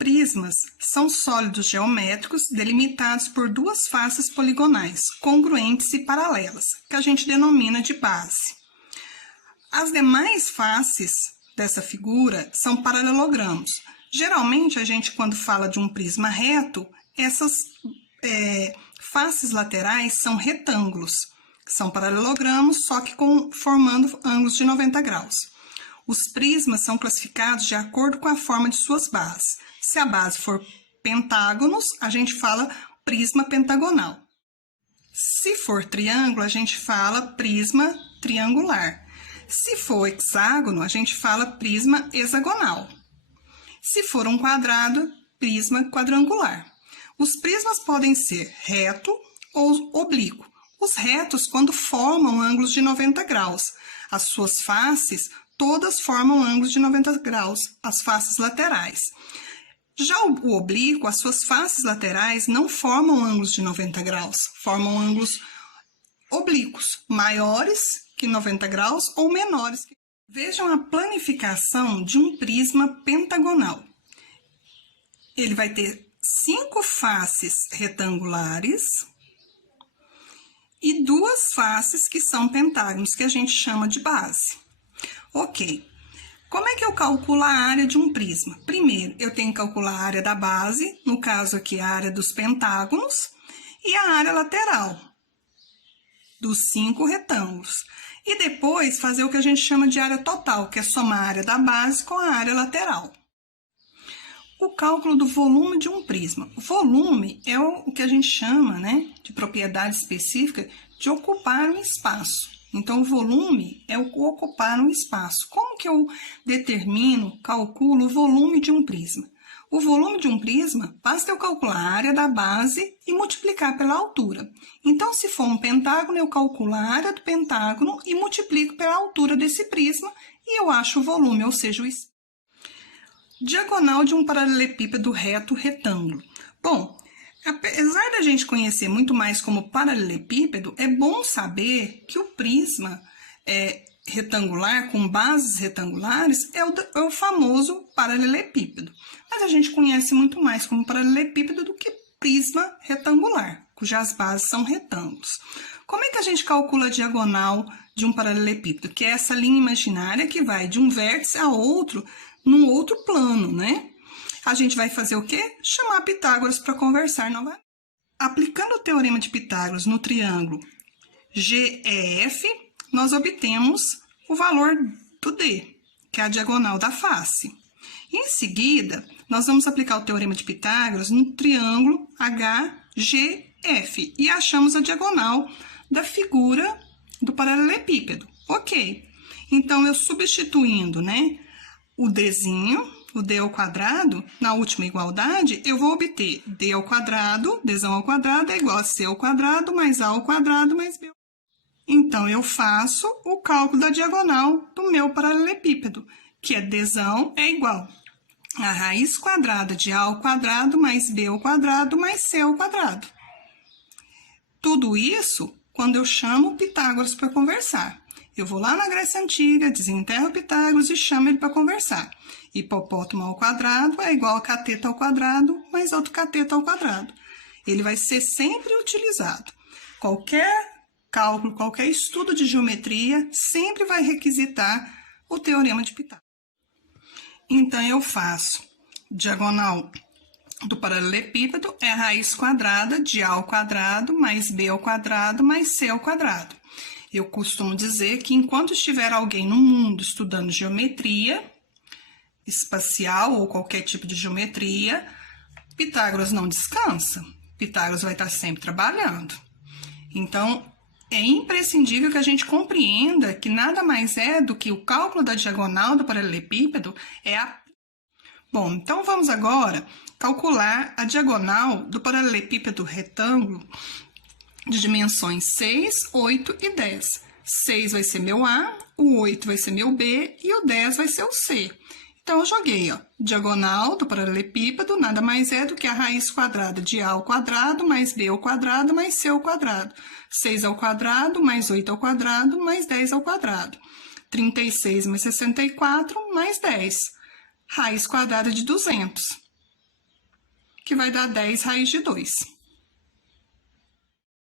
Prismas são sólidos geométricos delimitados por duas faces poligonais, congruentes e paralelas, que a gente denomina de base. As demais faces dessa figura são paralelogramos. Geralmente, a gente, quando fala de um prisma reto, essas faces laterais são retângulos. São paralelogramos, só que formando ângulos de 90 graus. Os prismas são classificados de acordo com a forma de suas bases. Se a base for pentágonos, a gente fala prisma pentagonal. Se for triângulo, a gente fala prisma triangular. Se for hexágono, a gente fala prisma hexagonal. Se for um quadrado, prisma quadrangular. Os prismas podem ser reto ou oblíquo. Os retos, quando formam ângulos de 90 graus. As suas faces, todas formam ângulos de 90 graus, as faces laterais. Já o oblíquo, as suas faces laterais não formam ângulos de 90 graus, formam ângulos oblíquos, maiores que 90 graus ou menores. Vejam a planificação de um prisma pentagonal. Ele vai ter 5 faces retangulares e 2 faces que são pentágonos, que a gente chama de base. Ok. Como é que eu calculo a área de um prisma? Primeiro, eu tenho que calcular a área da base, no caso aqui a área dos pentágonos, e a área lateral dos 5 retângulos. E depois fazer o que a gente chama de área total, que é somar a área da base com a área lateral. O cálculo do volume de um prisma. O volume é o que a gente chama, de propriedade específica de ocupar um espaço. Então, o volume é o ocupar um espaço. Como que eu determino, calculo o volume de um prisma? O volume de um prisma, basta eu calcular a área da base e multiplicar pela altura. Então, se for um pentágono, eu calculo a área do pentágono e multiplico pela altura desse prisma e eu acho o volume, ou seja, o espaço. Diagonal de um paralelepípedo reto retângulo. Bom, apesar da gente conhecer muito mais como paralelepípedo, é bom saber que o prisma retangular com bases retangulares é o famoso paralelepípedo. Mas a gente conhece muito mais como paralelepípedo do que prisma retangular, cujas bases são retângulos. Como é que a gente calcula a diagonal de um paralelepípedo? Que é essa linha imaginária que vai de um vértice a outro, num outro plano, A gente vai fazer o quê? Chamar Pitágoras para conversar novamente. Aplicando o teorema de Pitágoras no triângulo GEF, nós obtemos o valor do D, que é a diagonal da face. Em seguida, nós vamos aplicar o teorema de Pitágoras no triângulo HGF e achamos a diagonal da figura do paralelepípedo. Ok. Então, eu substituindo, o Dzinho, o D ao quadrado, na última igualdade, eu vou obter D ao quadrado, Dzão ao quadrado é igual a C ao quadrado, mais A ao quadrado, mais B. Então, eu faço o cálculo da diagonal do meu paralelepípedo, que é Dzão é igual a raiz quadrada de A ao quadrado, mais B ao quadrado, mais C ao quadrado. Tudo isso quando eu chamo Pitágoras para conversar. Eu vou lá na Grécia Antiga, desenterro Pitágoras e chamo ele para conversar. Hipopótamo ao quadrado é igual a cateto ao quadrado, mais outro cateto ao quadrado. Ele vai ser sempre utilizado. Qualquer cálculo, qualquer estudo de geometria, sempre vai requisitar o teorema de Pitágoras. Então, eu faço diagonal do paralelepípedo, é a raiz quadrada de A ao quadrado, mais B ao quadrado, mais C ao quadrado. Eu costumo dizer que enquanto estiver alguém no mundo estudando geometria espacial ou qualquer tipo de geometria, Pitágoras não descansa. Pitágoras vai estar sempre trabalhando. Então, é imprescindível que a gente compreenda que nada mais é do que o cálculo da diagonal do paralelepípedo Bom, então vamos agora calcular a diagonal do paralelepípedo retângulo de dimensões 6, 8 e 10. 6 vai ser meu A, o 8 vai ser meu B e o 10 vai ser o C. Então, eu joguei, diagonal do paralelepípedo nada mais é do que a raiz quadrada de A ao quadrado, mais B ao quadrado, mais C ao quadrado. 6 ao quadrado, mais 8 ao quadrado, mais 10 ao quadrado. 36 mais 64, mais 10. Raiz quadrada de 200. que vai dar 10 raiz de 2.